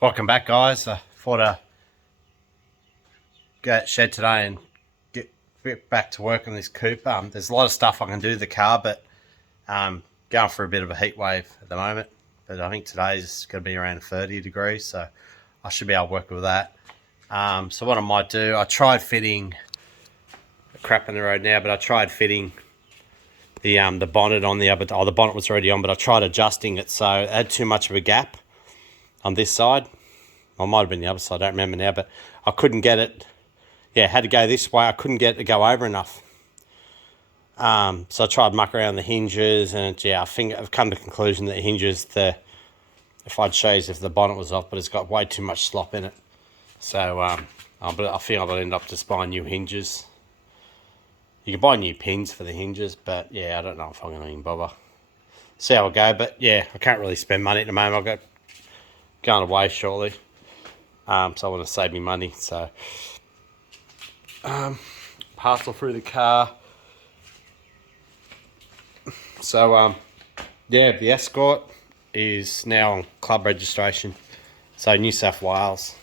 Welcome back, guys. I thought I'd go at shed today and get back to work on this coupe. There's a lot of stuff I can do to the car, but going for a bit of a heat wave at the moment. But I think today's going to be around 30 degrees, so I should be able to work with that. So what I might do, I tried fitting crap in the road now, but I tried fitting the bonnet on the other. Oh, the bonnet was already on, but I tried adjusting it, so it had too much of a gap on this side. I might have been the other side, I don't remember now, but I couldn't get it. Yeah, had to go this way. I couldn't get it to go over enough. So I tried muck around the hinges, and yeah, I think I've come to the conclusion that the hinges, if I'd show you if the bonnet was off, but it's got way too much slop in it. So I think I'll end up just buying new hinges. You can buy new pins for the hinges, but yeah, I don't know if I'm going to even bother. See how I go, but yeah, I can't really spend money at the moment. I've got going away shortly. So I want to save me money. So parcel through the car. So yeah, the Escort is now on club registration. So New South Wales,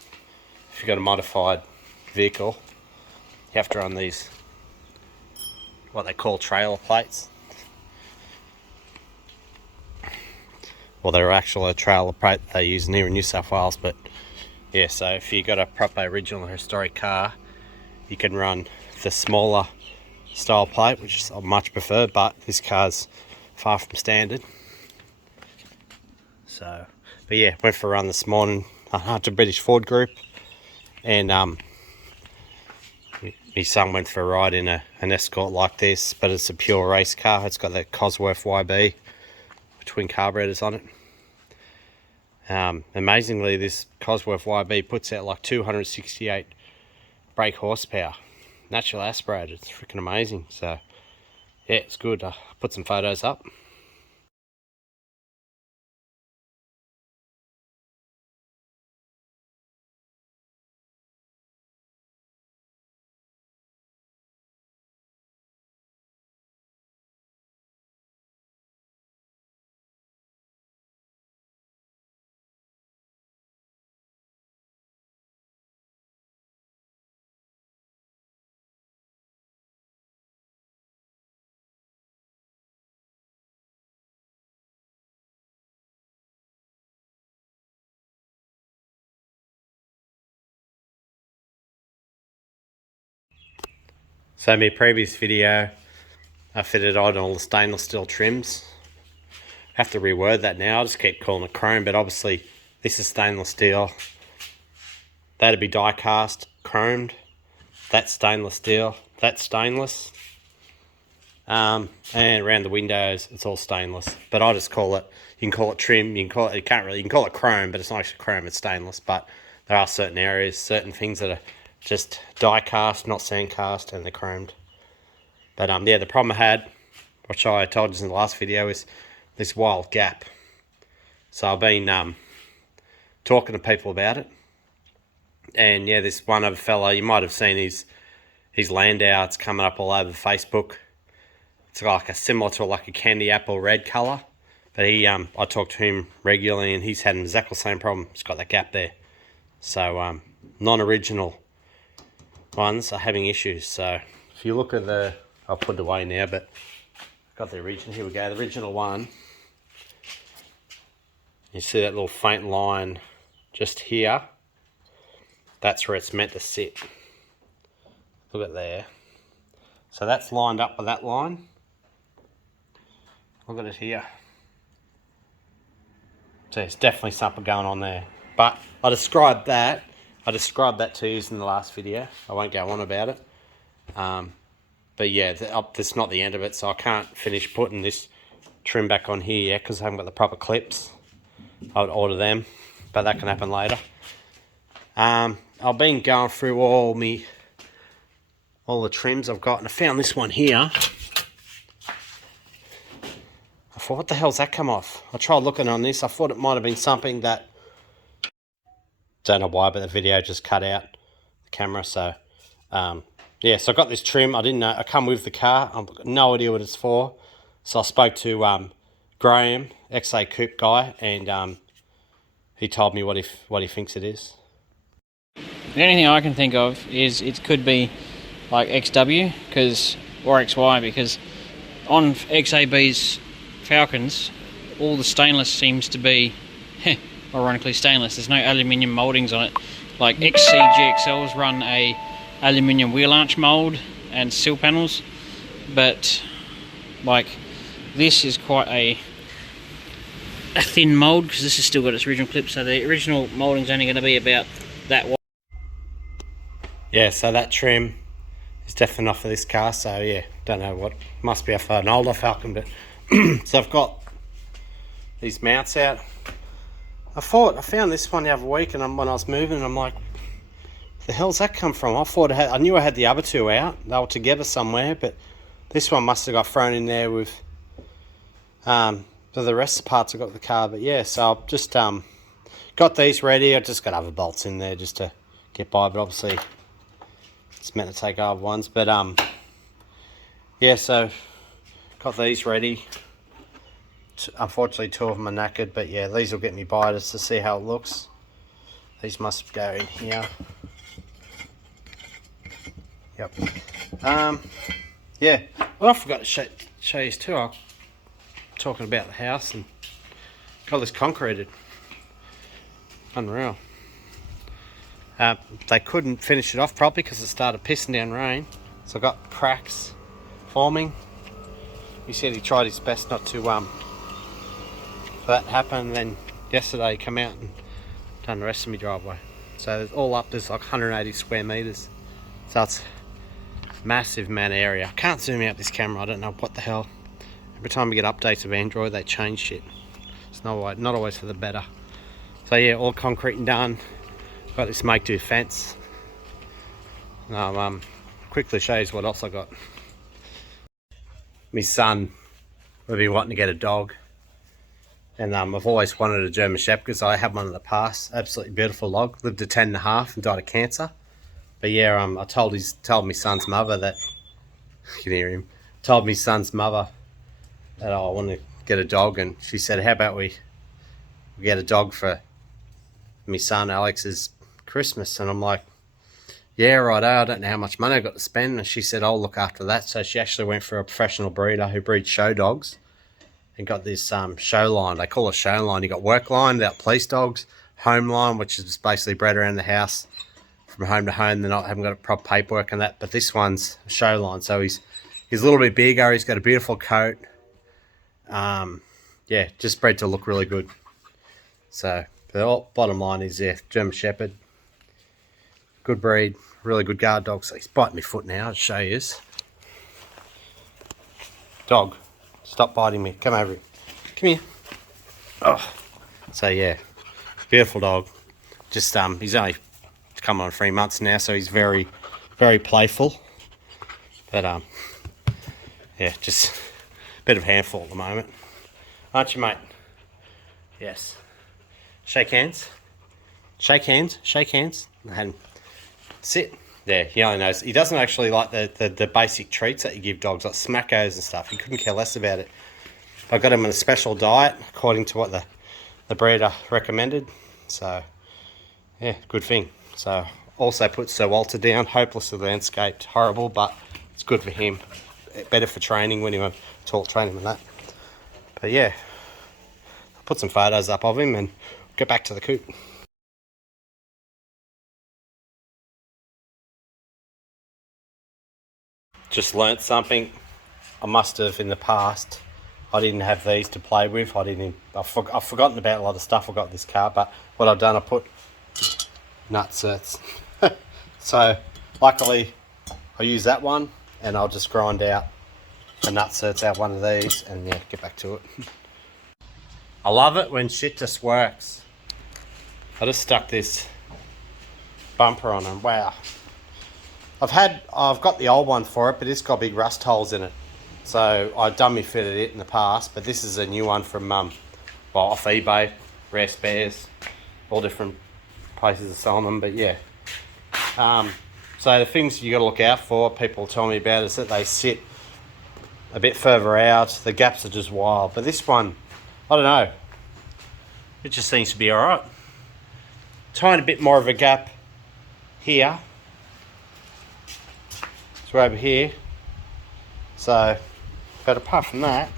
if you've got a modified vehicle, you have to run these, what they call trailer plates. Well, they're actually a trailer plate they use here in New South Wales, but yeah, so if you've got a proper original historic car, you can run the smaller style plate, which is much preferred, but this car's far from standard. So, but yeah, went for a run this morning to British Ford Group, and my son went for a ride in an Escort like this, but it's a pure race car. It's got the Cosworth YB twin carburetors on it. Amazingly, this Cosworth YB puts out like 268 brake horsepower. Natural aspirated. It's freaking amazing. So yeah, it's good. I put some photos up. So my previous video, I fitted on all the stainless steel trims. I have to reword that now. I just keep calling it chrome, but obviously this is stainless steel. That'd be die cast, chromed. That's stainless steel. That's stainless. And around the windows, it's all stainless. But I just call it. You can call it trim. You can call it. You can call it chrome, but it's not actually chrome. It's stainless. But there are certain areas, certain things that are just die cast, not sand cast, and they're chromed. But yeah, the problem I had, which I told you in the last video, is this wild gap. So I've been talking to people about it, and yeah, this one other fella, you might have seen his Landau. It's coming up all over Facebook. It's got like a similar to like a candy apple red colour, but I talk to him regularly, and he's had exactly the same problem. It's got that gap there. So non-original ones are having issues. So if you look at I'll put it away now, but I've got the original. Here we go. The original one. You see that little faint line just here? That's where it's meant to sit. Look at there. So that's lined up with that line. Look at it here. So there's definitely something going on there. But I described that to you in the last video. I won't go on about it. But yeah, that's not the end of it. So I can't finish putting this trim back on here yet because I haven't got the proper clips. I would order them, but that can happen later. I've been going through all the trims I've got, and I found this one here. I thought, what the hell's that come off? I tried looking on this. I thought it might have been something that, don't know why, but the video just cut out the camera. So yeah, so I got this trim. I didn't know. I come with the car. I've got no idea what it's for. So I spoke to Graham, XA Coupe guy, and he told me what he thinks it is. The only thing I can think of is it could be like XW or XY, because on XAB's Falcons, all the stainless seems to be, ironically, stainless. There's no aluminium mouldings on it. Like XCGXLs run a aluminium wheel arch mould and sill panels, but like this is quite a thin mould, because this has still got its original clip, so the original moulding's only going to be about that wide. Yeah, so that trim is definitely not for this car, so yeah, don't know what, must be for an older Falcon, but so I've got these mounts out. I found this one the other week, and when I was moving, I'm like, the hell's that come from? I knew I had the other two out, they were together somewhere, but this one must have got thrown in there with for the rest of the parts I got with the car. But yeah, so I've just got these ready. I just got other bolts in there just to get by, but obviously it's meant to take other ones. But yeah, so got these ready. Unfortunately, two of them are knackered, but yeah, these will get me by just to see how it looks. These must go in here. Yep. Yeah. Well, I forgot to show you too. I'm talking about the house and got this concreted. Unreal. They couldn't finish it off properly because it started pissing down rain, so I got cracks forming. He said he tried his best not to for that to happen. And then yesterday he come out and done the rest of my driveway. So all up there's like 180 square meters. So it's a massive amount of area. I can't zoom out this camera. I don't know what the hell. Every time we get updates of Android, they change shit. It's not always for the better. So yeah, all concrete and done. Got this make-do fence. I'll quickly show you what else I got. My son would be wanting to get a dog, and I've always wanted a German Shepherd because I had one in the past. Absolutely beautiful dog. Lived to 10 and a half and died of cancer. But yeah, I told my son's mother that, you can hear him, told my son's mother that I want to get a dog, and she said, how about we get a dog for my son Alex's Christmas? And I'm like, yeah, righto, I don't know how much money I got to spend. And she said, I'll look after that. So she actually went for a professional breeder who breeds show dogs and got this show line. They call it show line. You got work line, without police dogs, home line, which is basically bred around the house from home to home. They're not, haven't got proper paperwork and that, but this one's a show line. So he's a little bit bigger. He's got a beautiful coat. Yeah, just bred to look really good. So the bottom line is, yeah, German Shepherd, good breed, really good guard dog. So he's biting my foot now. I'll show you this. Dog, stop biting me. Come over here. Come here. Oh, so yeah, beautiful dog. Just he's only come on 3 months now, so he's very, very playful. But yeah, just a bit of a handful at the moment, aren't you, mate? Yes. Shake hands. Shake hands. Shake hands. And sit. Yeah, he only knows. He doesn't actually like the basic treats that you give dogs, like smackos and stuff. He couldn't care less about it. I got him on a special diet according to what the breeder recommended. So yeah, good thing. So also put Sir Walter down, hopelessly landscaped, horrible, but it's good for him. Better for training when you want talk training and that. But yeah, I'll put some photos up of him and get back to the coop. Just learnt something. I must have in the past. I didn't have these to play with. I've forgotten about a lot of stuff I got in this car, but what I've done, I put nut certs. So luckily I use that one, and I'll just grind out the nut certs out one of these and yeah, get back to it. I love it when shit just works. I just stuck this bumper on and wow. I've got the old one for it, but it's got big rust holes in it. So I dummy fitted it in the past, but this is a new one from well, off eBay, Rare Spares, all different places are selling them. But yeah, so the things you got to look out for, people tell me about, is that they sit a bit further out. The gaps are just wild, but this one, I don't know, it just seems to be all right. tiny bit more of a gap here. So over here. So, but apart from that,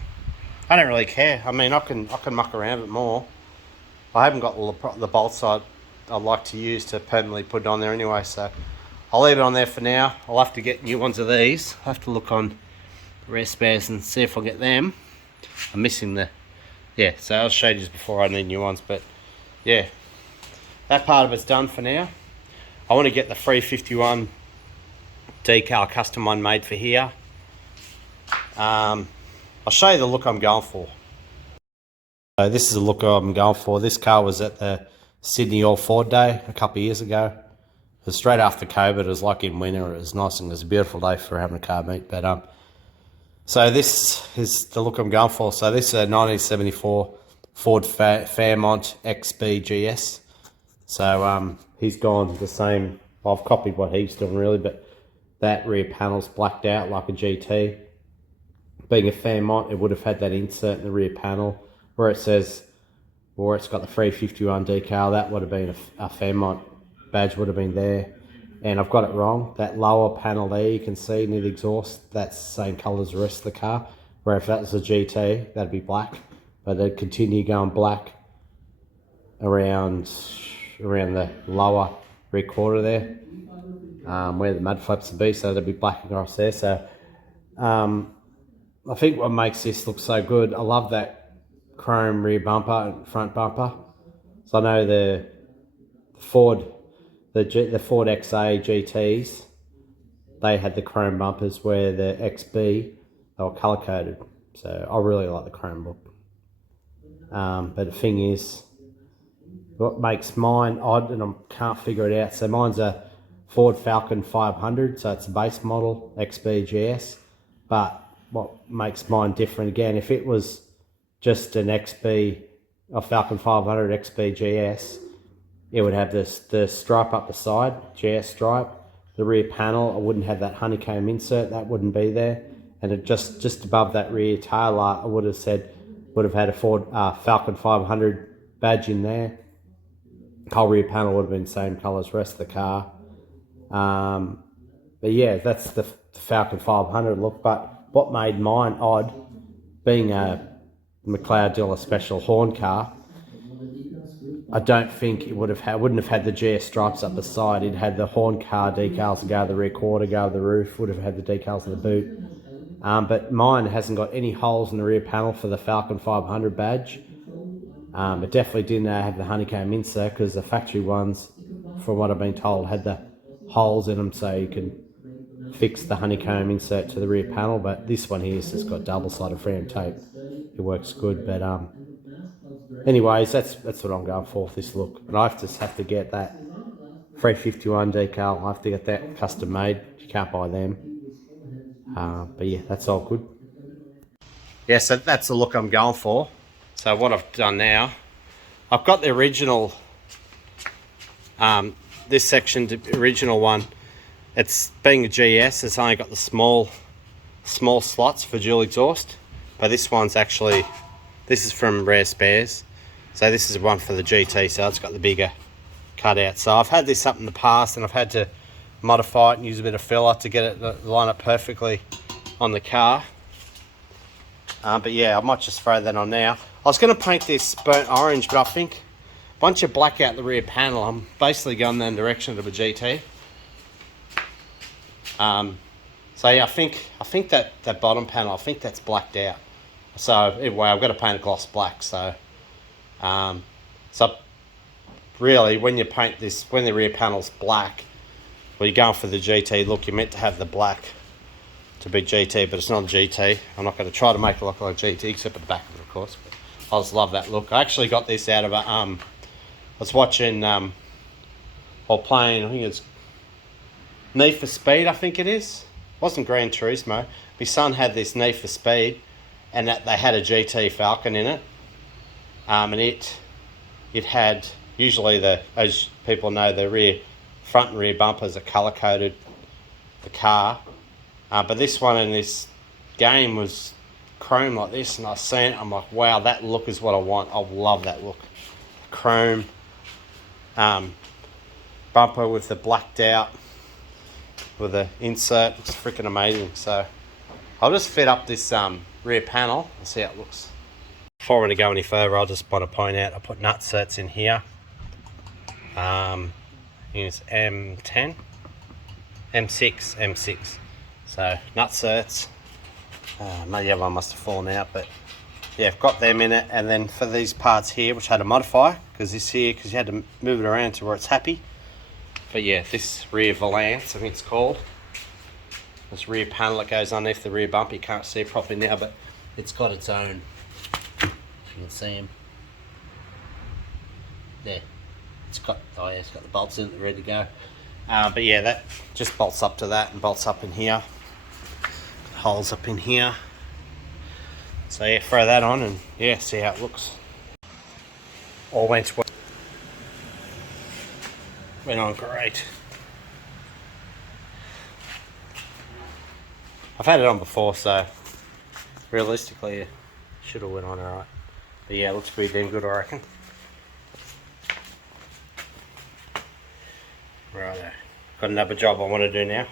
I don't really care. I mean, I can muck around it more. I haven't got the bolts I'd like to use to permanently put it on there anyway, so I'll leave it on there for now. I'll have to get new ones of these. I'll have to look on Rare Spares and see if I get them. I'm missing the, yeah, so I'll show you before I need new ones, but yeah, that part of it's done for now. I want to get the 351 decal custom one made for here. I'll show you the look I'm going for. So this is the look I'm going for. This car was at the Sydney All Ford Day a couple of years ago. It was straight after COVID. It was like in winter. It was nice and it was a beautiful day for having a car meet. But so this is the look I'm going for. So this is a 1974 Ford Fairmont XB GS. So he's gone the same. I've copied what he's doing really, but that rear panel's blacked out like a GT. Being a Fairmont, it would have had that insert in the rear panel where it says, or it's got the 351 decal. That would have been a Fairmont badge, would have been there. And I've got it wrong. That lower panel there, you can see near the exhaust, that's the same colour as the rest of the car. Where if that was a GT, that'd be black. But they'd continue going black around the lower rear quarter there, where the mud flaps would be, so they'd be black across there. So I think what makes this look so good, I love that chrome rear bumper and front bumper. So I know the Ford XA GTs, they had the chrome bumpers, where the XB, they were colour coded. So I really like the chrome look. But the thing is, what makes mine odd, and I can't figure it out. So mine's a Ford Falcon 500, so it's a base model XB GS. But what makes mine different, again, if it was just an XB, a Falcon 500 XB GS, it would have the stripe up the side, GS stripe. The rear panel, I wouldn't have that honeycomb insert, that wouldn't be there. And it just above that rear tail light, I would have had a Ford Falcon 500 badge in there. Whole rear panel would have been the same colour as the rest of the car. But yeah, that's the Falcon 500 look. But what made mine odd, being a McLeod dealer special horn car, I don't think it wouldn't have had the GS stripes up the side. It had the horn car decals that go to the rear quarter, go to the roof, would have had the decals in the boot. But mine hasn't got any holes in the rear panel for the Falcon 500 badge. It definitely didn't have the honeycomb insert, because the factory ones, from what I've been told, had the holes in them so you can fix the honeycomb insert to the rear panel. But this one here has just got double-sided frame tape. It works good. But anyways, that's what I'm going for, this look. And I just have to get that 351 decal. I have to get that custom made. You can't buy them. But yeah, that's all good. Yeah, so that's the look I'm going for. So what I've done now, I've got the original, this section, the original one. It's being a GS, it's only got the small slots for dual exhaust. But this one's actually, this is from Rare Spares. So this is one for the GT, so it's got the bigger cutout. So I've had this up in the past, and I've had to modify it and use a bit of filler to get it to line up perfectly on the car. But yeah, I might just throw that on now. I was going to paint this burnt orange, but I think a bunch of black out the rear panel, I'm basically going in the direction of a GT. So yeah, I think that bottom panel, I think that's blacked out. So anyway, I've got to paint a gloss black. So really, when you paint this, when the rear panel's black, well, you're going for the GT look. You're meant to have the black to be GT, but it's not a GT. I'm not going to try to make it look like a GT, except at the back of it, of course. But I just love that look. I actually got this out of a, I was watching, while playing, I think it's Need for Speed, I think it is. It wasn't Gran Turismo. My son had this Need for Speed, and that they had a GT Falcon in it. And it had, usually as people know, the front and rear bumpers are colour coded the car. But this one in this game was chrome like this, and I seen it, I'm like, wow, that look is what I want. I love that look. Chrome. bumper with the blacked out with the insert. It's freaking amazing. So I'll just fit up this rear panel and see how it looks. Before we go any further, I'll just want to point out I put nut certs in here. It's M10, M6. So nut certs. My other one must have fallen out, but yeah, I've got them in it. And then for these parts here, which I had to modify, because you had to move it around to where it's happy. But yeah, this rear valance, I think it's called. This rear panel that goes underneath the rear bumper, you can't see it properly now, but it's got its own. You can see them. There. It's got the bolts in it, ready to go. But yeah, that just bolts up to that and bolts up in here. Holes up in here. So yeah, throw that on and yeah, see how it looks. All went well. Went on great. I've had it on before, so realistically it should have went on alright. But yeah, it looks pretty damn good, I reckon. Righto. Got another job I want to do now.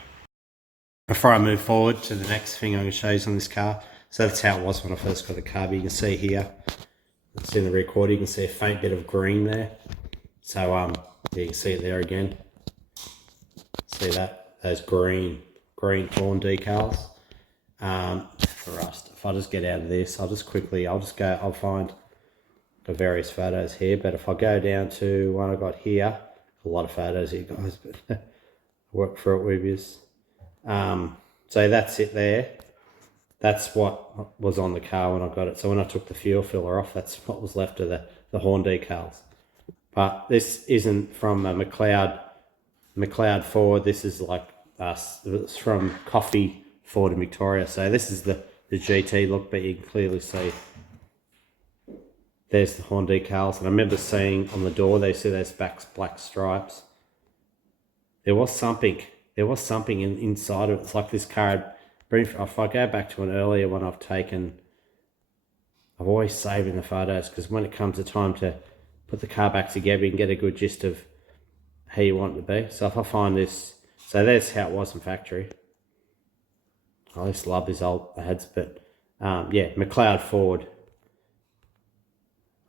Before I move forward to the next thing I'm going to show you on this car. So that's how it was when I first got the car. But you can see here, it's in the recorder, you can see a faint bit of green there. So yeah, you can see it there again. See that? Those green torn decals. For rust. If I just get out of this, I'll find the various photos here. But if I go down to one I got here, a lot of photos here, guys, but work for it with you. So that's it there. That's what was on the car when I got it. So when I took the fuel filler off, that's what was left of the horn decals. But this isn't from a McLeod Ford. This is like it's from Coffee Ford in Victoria. So this is the GT look, but you can clearly see there's the horn decals. And I remember seeing on the door, they see those black stripes. There was something inside of it. It's like this car. If I go back to an earlier one I've taken, I've always saved in the photos, because when it comes to time to put the car back together, you can get a good gist of how you want it to be. So if I find this, so there's how it was in factory. I just love these old ads, but yeah, McLeod Ford.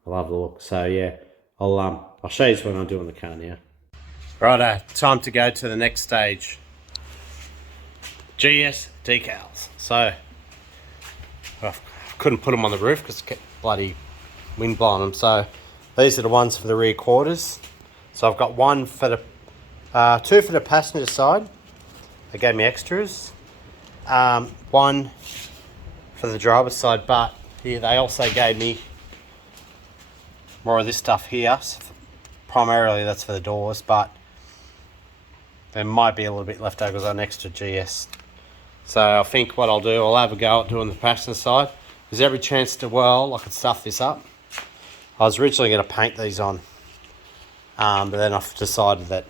I love the look. So yeah, I'll show you what I'm doing the car now. Righto, time to go to the next stage. GS decals. So I couldn't put them on the roof because it kept bloody wind blowing them. So these are the ones for the rear quarters. So I've got one for the two for the passenger side. They gave me extras. One for the driver's side, but here they also gave me more of this stuff here. So primarily that's for the doors, but there might be a little bit left over because I have an extra GS. So I think what I'll do, I'll have a go at doing the passenger side. There's every chance to, well, I could stuff this up. I was originally going to paint these on, but then I've decided that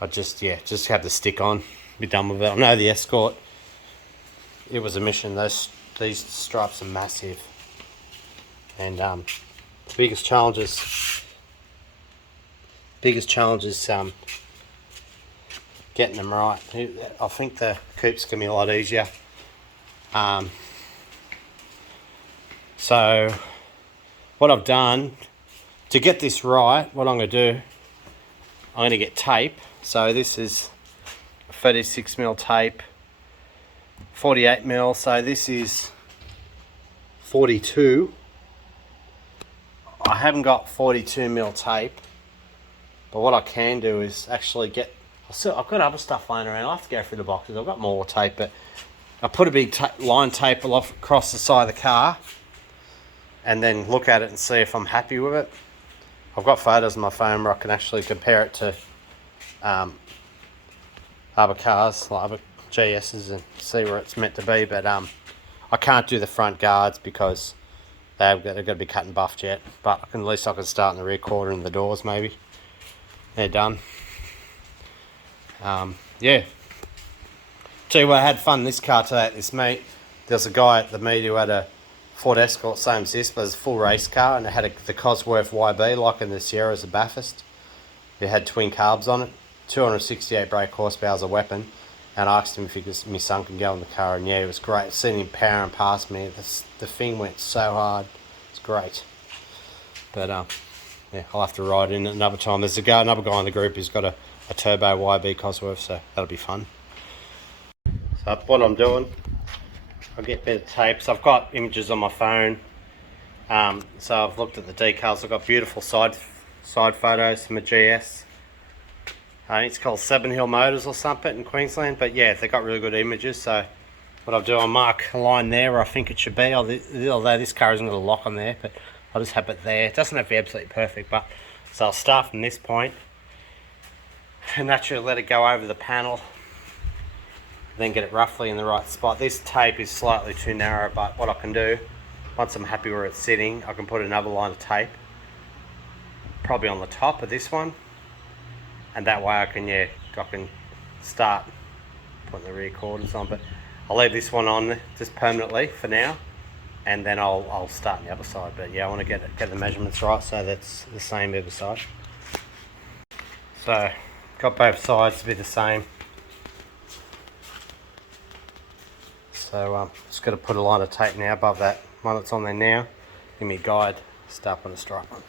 I just have the stick on, be done with it. I know the Escort, it was a mission. These stripes are massive, and the biggest challenge is getting them right. I think the coupe's gonna be a lot easier. So what I've done to get this right, what I'm gonna do, I'm gonna get tape. So this is 36mm tape, 48mm. So this is 42. I haven't got 42mm tape, but what I can do is actually get. I've got other stuff laying around. I'll have to go through the boxes. I've got more tape, but I put a big line tape across the side of the car and then look at it and see if I'm happy with it. I've got photos on my phone where I can actually compare it to other cars, like other GS's, and see where it's meant to be. But I can't do the front guards because they've got to be cut and buffed yet. But at least I can start in the rear quarter and the doors maybe. They're done. Yeah. Tell you what, I had fun in this car today at this meet. There's a guy at the meet who had a Ford Escort, same as this, but it's a full race car, and it had the Cosworth YB, like in the Sierra as a Bathurst. It had twin carbs on it, 268 brake horsepower as a weapon. And I asked him if he could, my son could go in the car, and yeah, it was great. Seeing him powering past me, the thing went so hard. It's great. But yeah, I'll have to ride in another time. There's another guy in the group who's got a turbo YB Cosworth, so that'll be fun. So what I'm doing, I'll get better tapes. I've got images on my phone. So I've looked at the decals. I've got beautiful side photos from a GS. It's called 7 Hill Motors or something in Queensland, but yeah, they've got really good images. So what I'll do, I'll mark a line there where I think it should be, although this car isn't got a lock on there, but I'll just have it there. It doesn't have to be absolutely perfect, but so I'll start from this point and naturally let it go over the panel, then get it roughly in the right spot. This tape is slightly too narrow, but what I can do, once I'm happy where it's sitting, I can put another line of tape probably on the top of this one, and that way I can start putting the rear quarters on. But I'll leave this one on just permanently for now, and then I'll start on the other side. But yeah, I want to get the measurements right so that's the same either side. So got both sides to be the same. So just got to put a line of tape now above that one that's on there now. Give me a guide, start on the stripe one.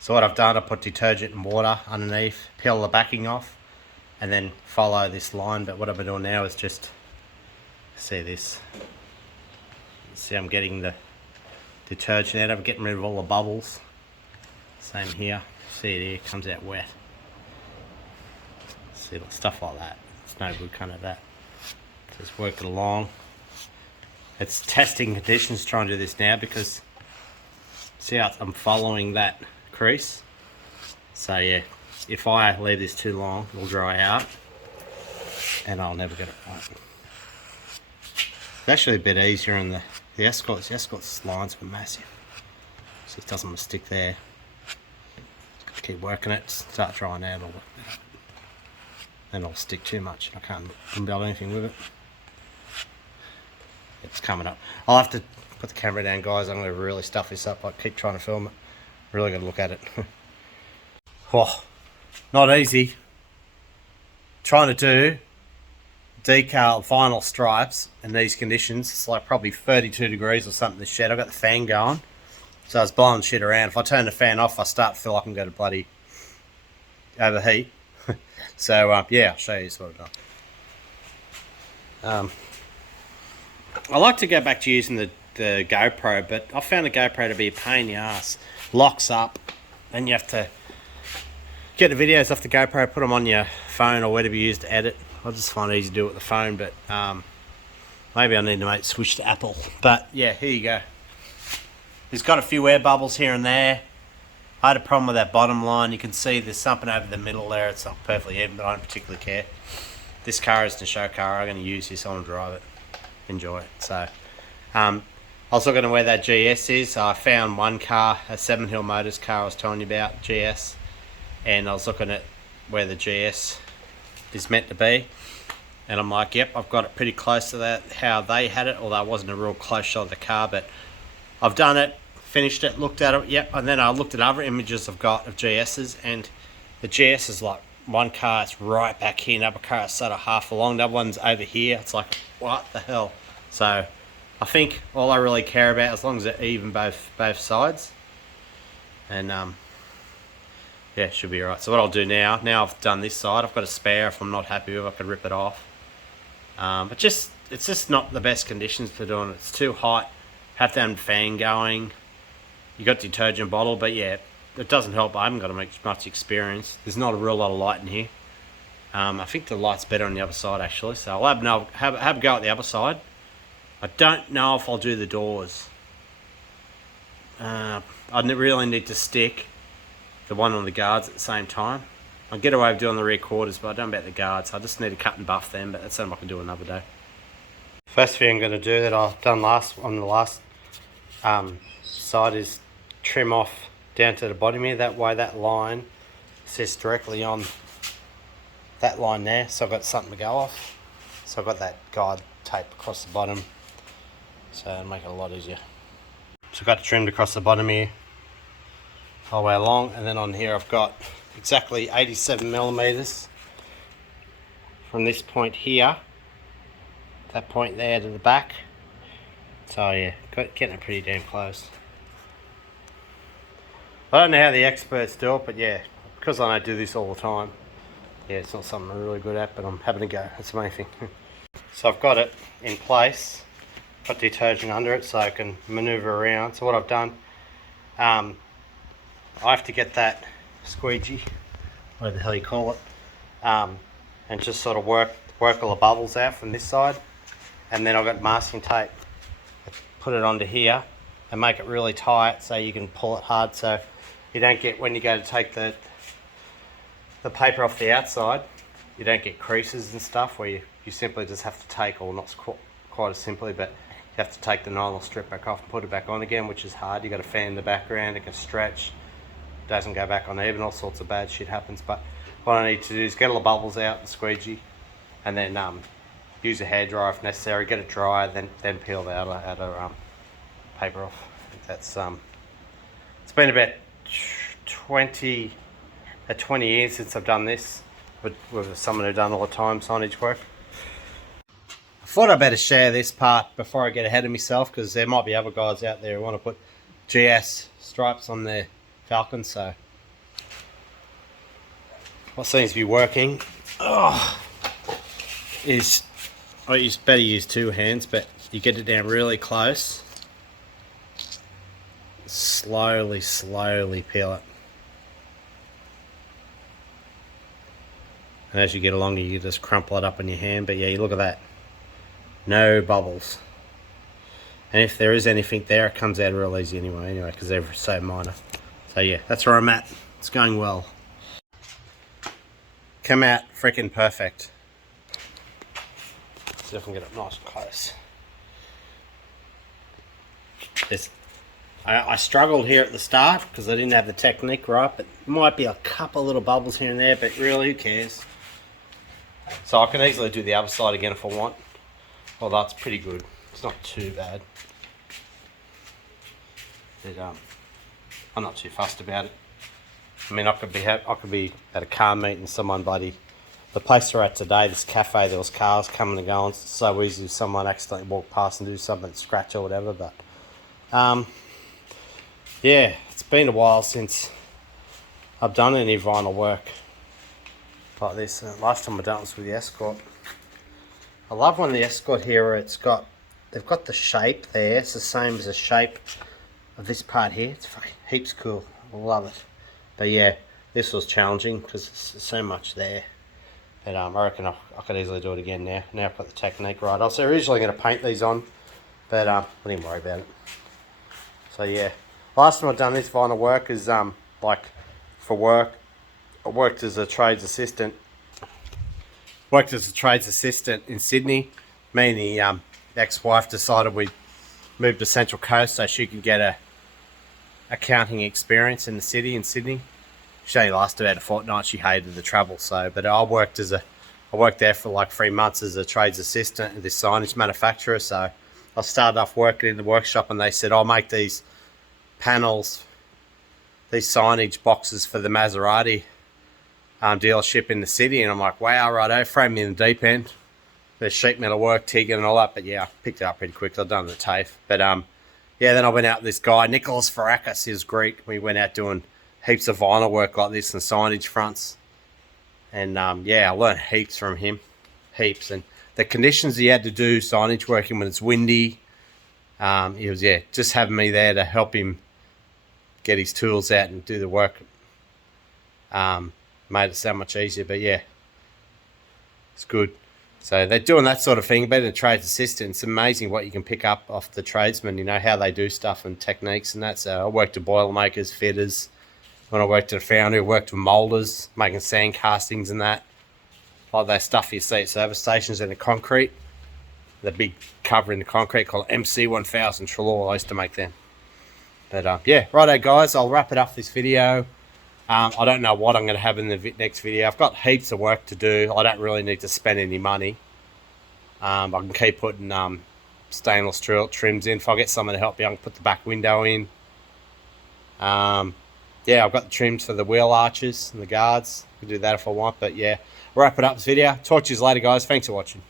So what I've done, I put detergent and water underneath, peel the backing off, and then follow this line. But what I'm doing now is just, see this. See, I'm getting the detergent out. I'm getting rid of all the bubbles. Same here. See it here, comes out wet. See, stuff like that. It's no good kind of that. Just work it along. It's testing conditions trying to do this now because see how I'm following that crease. So yeah, if I leave this too long, it'll dry out and I'll never get it right. It's actually a bit easier in the Escorts. The Escorts lines were massive, so it doesn't want to stick there. Just keep working it, start drying out, then it'll stick too much. I can't build anything with it. It's coming up. I'll have to put the camera down, guys. I'm going to really stuff this up. I keep trying to film it. Really got to look at it. Oh, not easy. Trying to do decal vinyl stripes in these conditions. It's like probably 32 degrees or something in the shed. I've got the fan going, so I was blowing shit around. If I turn the fan off, I start to feel like I'm going to bloody overheat. So yeah, I'll show you what I've done. I like to go back to using the GoPro, but I found the GoPro to be a pain in the ass. Locks up, then you have to get the videos off the GoPro, put them on your phone or whatever you use to edit. I just find it easy to do it with the phone, but maybe I need to switch to Apple. But yeah, here you go. It's got a few air bubbles here and there. I had a problem with that bottom line. You can see there's something over the middle there. It's not perfectly even, but I don't particularly care. This car is the show car. I'm going to use this. I want to drive it, enjoy it. So I was looking at where that GS is. I found one car, a 7 Hill Motors car I was telling you about, GS, and I was looking at where the GS is meant to be, and I'm like, yep, I've got it pretty close to that, how they had it, although it wasn't a real close shot of the car, but I've done it, finished it, looked at it, yep, and then I looked at other images I've got of GS's, and the GS is like, one car it's right back here, another car is sort of half along, the other one's over here. It's like, what the hell? So I think all I really care about, as long as they're even both sides, and yeah, should be alright. So what I'll do now I've done this side, I've got a spare. If I'm not happy with it, I could rip it off. But it's just not the best conditions for doing it. It's too hot, have to have a fan going. You got detergent bottle, but yeah, it doesn't help. I haven't got much experience. There's not a real lot of light in here. I think the light's better on the other side actually, so I'll have a go at the other side. I don't know if I'll do the doors. I really need to stick the one on the guards at the same time. I'll get away with doing the rear quarters, but I don't about the guards. I just need to cut and buff them, but that's something I can do another day. First thing I'm going to do that I've done on the last side is trim off down to the bottom here. That way that line sits directly on that line there, so I've got something to go off. So I've got that guide tape across the bottom, so it'll make it a lot easier. So I've got it trimmed across the bottom here. whole way along, and then on here I've got exactly 87 millimeters from this point here, that point there to the back. So yeah, getting it pretty damn close. I don't know how the experts do it, but yeah, because I don't do this all the time, yeah, it's not something I'm really good at, but I'm having a go. That's the main thing. So I've got it in place, got detergent under it so I can maneuver around. So what I've done, I have to get that squeegee, whatever the hell you call it, and just sort of work all the bubbles out from this side, and then I've got masking tape. Put it onto here and make it really tight so you can pull it hard, so you don't get, when you go to take the paper off the outside, you don't get creases and stuff where you simply just have to take, or not quite as simply, but you have to take the nylon strip back off and put it back on again, which is hard. You got to fan the background, it can stretch, doesn't go back on even, all sorts of bad shit happens. But what I need to do is get all the bubbles out and squeegee, and then use a hairdryer if necessary, get it dry, then peel the outer paper off. That's it's been about 20 years since I've done this with someone who's done all the time signage work. I thought I'd better share this part before I get ahead of myself, because there might be other guys out there who want to put GS stripes on their Falcon. So what seems to be working is, I better use two hands, but you get it down really close, slowly peel it, and as you get along you just crumple it up in your hand. But yeah, you look at that, no bubbles, and if there is anything there, it comes out real easy anyway because they're so minor. So yeah, that's where I'm at. It's going well. Come out freaking perfect. See if I can get it nice and close. I struggled here at the start because I didn't have the technique right, but there might be a couple little bubbles here and there, but really who cares? So I can easily do the other side again if I want. Well, that's pretty good. It's not too bad. But, I'm not too fussed about it. I mean, I could be at a car meet and someone the place we're at today, this cafe, there was cars coming and going. It's so easy if someone accidentally walk past and do something, scratch or whatever. But yeah, it's been a while since I've done any vinyl work like this. Last time I done it was with the Escort. I love when the Escort here, they've got the shape there. It's the same as the shape of this part here. It's fucking heaps cool. I love it. But yeah, this was challenging because there's so much there. But I reckon I could easily do it again now. Now I've got the technique right. I was originally going to paint these on, but I didn't worry about it. So yeah, last time I've done this vinyl work is like for work. I worked as a trades assistant. In Sydney. Me and the ex-wife decided we'd move to Central Coast so she could get a accounting experience in the city in Sydney. She only lasted about a fortnight. She hated the travel. So, but I worked there for like 3 months as a trades assistant at this signage manufacturer. So I started off working in the workshop, and they said, I'll make these panels, these signage boxes for the Maserati dealership in the city. And I'm like, wow, righto, throw me in the deep end. There's sheet metal work, TIG and all that. But yeah, I picked it up pretty quick. I've done the TAFE. But yeah, then I went out with this guy, Nicholas Varakis, he was Greek. We went out doing heaps of vinyl work like this and signage fronts. And yeah, I learned heaps from him. Heaps. And the conditions he had to do signage work in when it's windy. He was, yeah, just having me there to help him get his tools out and do the work. Made it so much easier. But yeah, it's good. So they're doing that sort of thing, being a trades assistant. It's amazing what you can pick up off the tradesmen, you know, how they do stuff and techniques and that. So I worked with boilermakers, fitters. When I worked at a foundry, I worked with moulders, making sand castings and that. Like that stuff you see at service stations in the concrete. The big cover in the concrete called MC1000 Trelaw. I used to make them. But yeah, righto guys, I'll wrap it up this video. I don't know what I'm going to have in the next video. I've got heaps of work to do. I don't really need to spend any money. I can keep putting stainless steel trims in. If I get someone to help me, I can put the back window in. yeah, I've got the trims for the wheel arches and the guards. I can do that if I want, but yeah, wrap it up this video. Talk to you later, guys. Thanks for watching.